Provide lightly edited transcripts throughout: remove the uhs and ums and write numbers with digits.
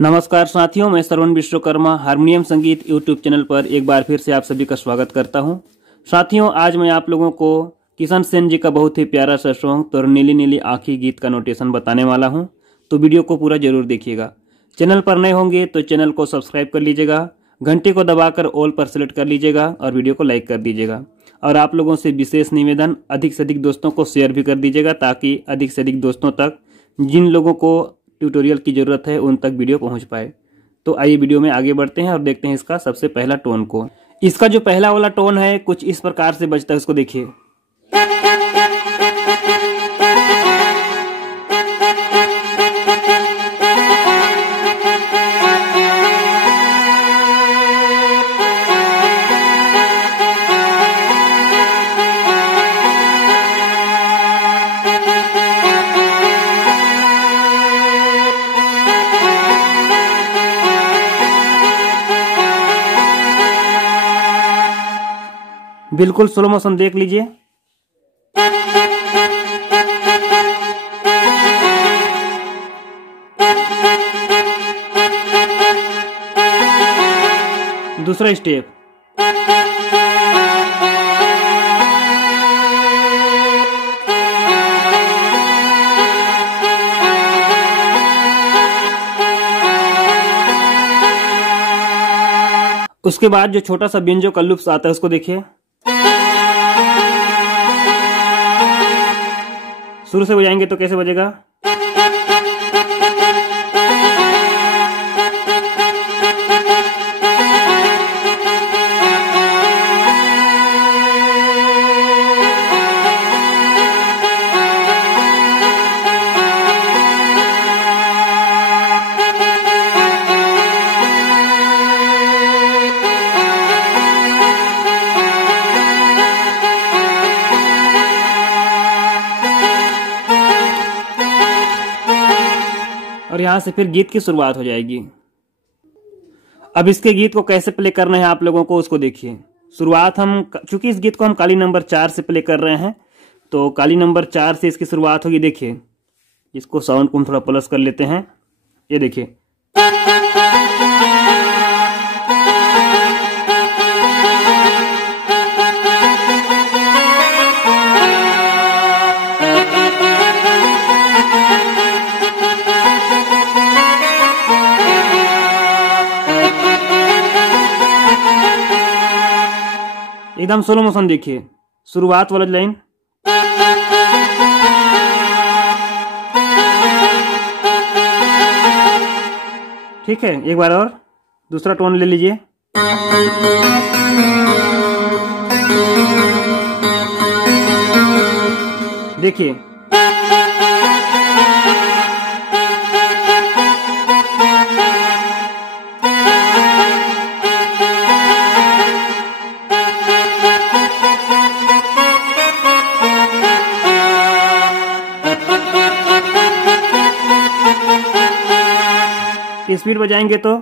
नमस्कार साथियों, मैं श्रवण विश्वकर्मा हारमोनियम संगीत यूट्यूब चैनल पर एक बार फिर से आप सभी का स्वागत करता हूं। साथियों, आज मैं आप लोगों को किशन सेन जी का बहुत ही प्यारा सा सॉन्ग तो नीली नीली आँखी गीत का नोटेशन बताने वाला हूं, तो वीडियो को पूरा जरूर देखिएगा। चैनल पर नए होंगे तो चैनल को सब्सक्राइब कर लीजिएगा, घंटी को दबाकर ऑल पर सेलेक्ट कर लीजिएगा और वीडियो को लाइक कर दीजिएगा। और आप लोगों से विशेष निवेदन, अधिक से अधिक दोस्तों को शेयर भी कर दीजिएगा ताकि अधिक से अधिक दोस्तों तक जिन लोगों को ट्यूटोरियल की जरूरत है उन तक वीडियो पहुंच पाए। तो आइए वीडियो में आगे बढ़ते हैं और देखते हैं इसका सबसे पहला टोन को। इसका जो पहला वाला टोन है कुछ इस प्रकार से बजता है, उसको देखिए। बिल्कुल स्लो मोशन देख लीजिए। दूसरा स्टेप। उसके बाद जो छोटा सा व्यंजो का लूप्स आता है उसको देखिए। शुरू से बजाएंगे तो कैसे बजेगा। और यहां से फिर गीत की शुरुआत हो जाएगी। अब इसके गीत को कैसे प्ले करना है आप लोगों को उसको देखिए। शुरुआत चूंकि इस गीत को हम काली नंबर 4 से प्ले कर रहे हैं तो काली नंबर 4 से इसकी शुरुआत होगी। देखिए, इसको साउंड को हम थोड़ा प्लस कर लेते हैं। ये देखिए, एकदम स्लो मोशन देखिए। शुरुआत वाला लाइन, ठीक है। एक बार और दूसरा टोन ले लीजिए। देखिए, स्पीड बजाएंगे तो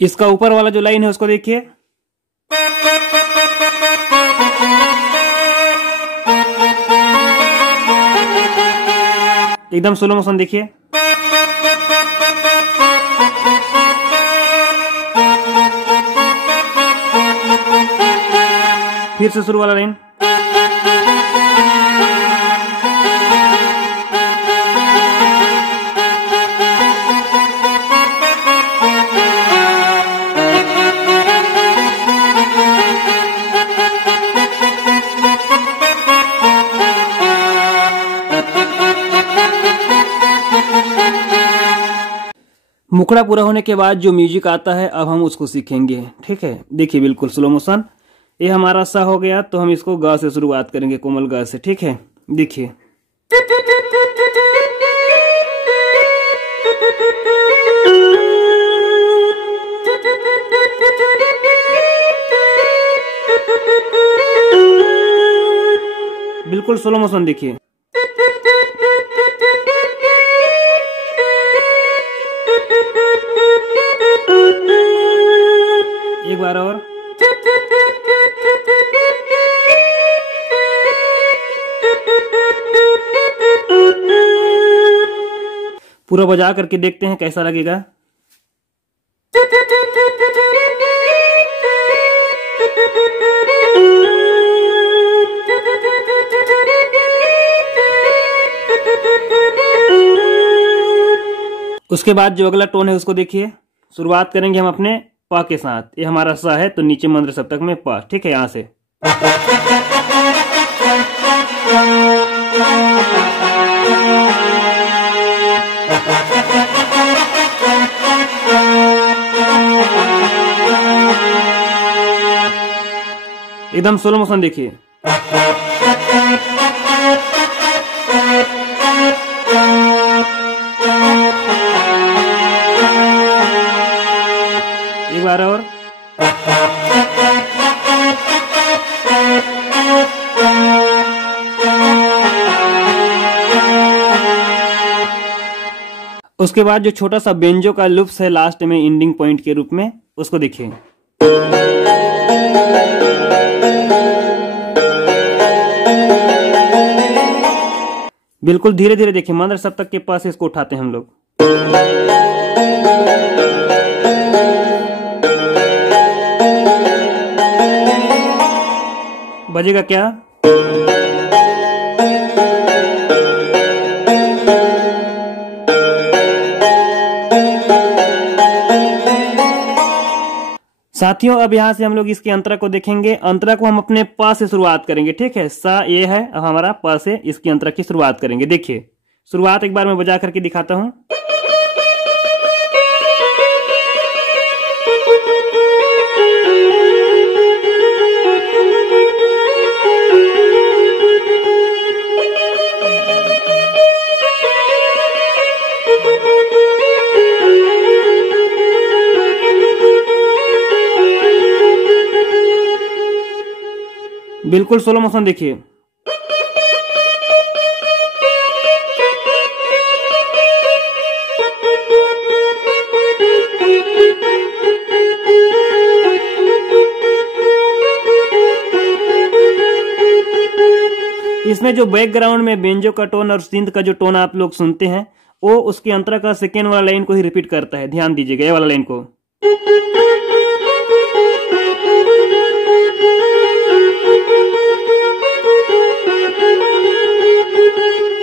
इसका ऊपर वाला जो लाइन है उसको देखिए। एकदम स्लो मोशन देखिए। फिर से शुरू वाला लाइन। मुखड़ा पूरा होने के बाद जो म्यूजिक आता है अब हम उसको सीखेंगे, ठीक है। देखिए, बिल्कुल स्लो मोशन। ये हमारा सा हो गया तो हम इसको गा से शुरुआत करेंगे, कोमल गा से, ठीक है। देखिए, बिल्कुल स्लो मोशन देखिए। एक बार और। पूरा बजा करके देखते हैं कैसा लगेगा। उसके बाद जो अगला टोन है उसको देखिए। शुरुआत करेंगे हम अपने प के साथ। ये हमारा सा है तो नीचे मंद्र सप्तक में प, ठीक है, यहां से। एकदम स्लो मोशन देखिए। एक बार और। उसके बाद जो छोटा सा बेंजो का लूप्स है लास्ट में एंडिंग पॉइंट के रूप में, उसको देखिए। बिल्कुल धीरे धीरे देखिए, मंद्र सप्तक के पास इसको उठाते हैं हम लोग। बजेगा क्या? साथियों अब यहां से हम लोग इसके अंतरा को देखेंगे। अंतरा को हम अपने प से शुरुआत करेंगे, ठीक है। सा ये है, अब हमारा प से इसकी अंतरा की शुरुआत करेंगे। देखिए शुरुआत एक बार मैं बजा करके दिखाता हूं। बिल्कुल स्लो मोशन देखिए। इसमें जो बैकग्राउंड में बेंजो का टोन और सिंध का जो टोन आप लोग सुनते हैं, वो उसके अंतरा का सेकेंड वाला लाइन को ही रिपीट करता है। ध्यान दीजिएगा ये वाला लाइन को।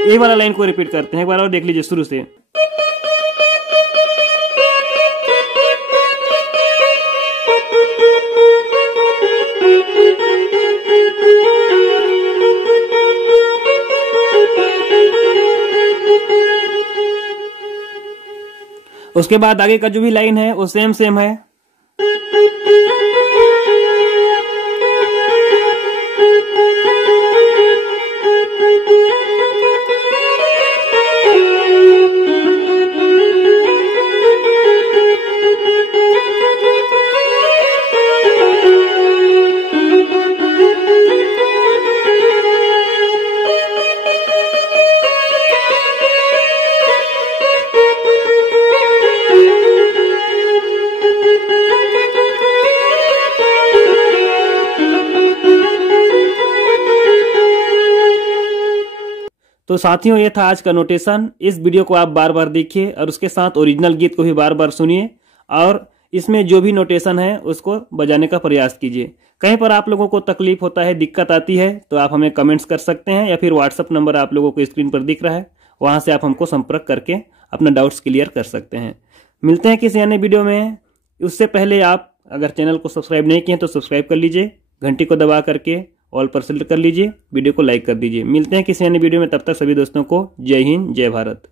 ये वाला लाइन को रिपीट करते हैं। एक बार और देख लीजिए शुरू से। उसके बाद आगे का जो भी लाइन है वो सेम है। तो साथियों ये था आज का नोटेशन। इस वीडियो को आप बार बार देखिए और उसके साथ ओरिजिनल गीत को भी बार बार सुनिए और इसमें जो भी नोटेशन है उसको बजाने का प्रयास कीजिए। कहीं पर आप लोगों को तकलीफ होता है, दिक्कत आती है तो आप हमें कमेंट्स कर सकते हैं या फिर व्हाट्सएप नंबर आप लोगों को स्क्रीन पर दिख रहा है, वहां से आप हमको संपर्क करके अपना डाउट्स क्लियर कर सकते हैं। मिलते हैं किसी अन्य वीडियो में। उससे पहले आप अगर चैनल को सब्सक्राइब नहीं किए तो सब्सक्राइब कर लीजिए, घंटी को दबा करके ऑल पर सेलेक्ट कर लीजिए, वीडियो को लाइक कर दीजिए। मिलते हैं किसी अन्य वीडियो में, तब तक सभी दोस्तों को जय हिंद, जय भारत।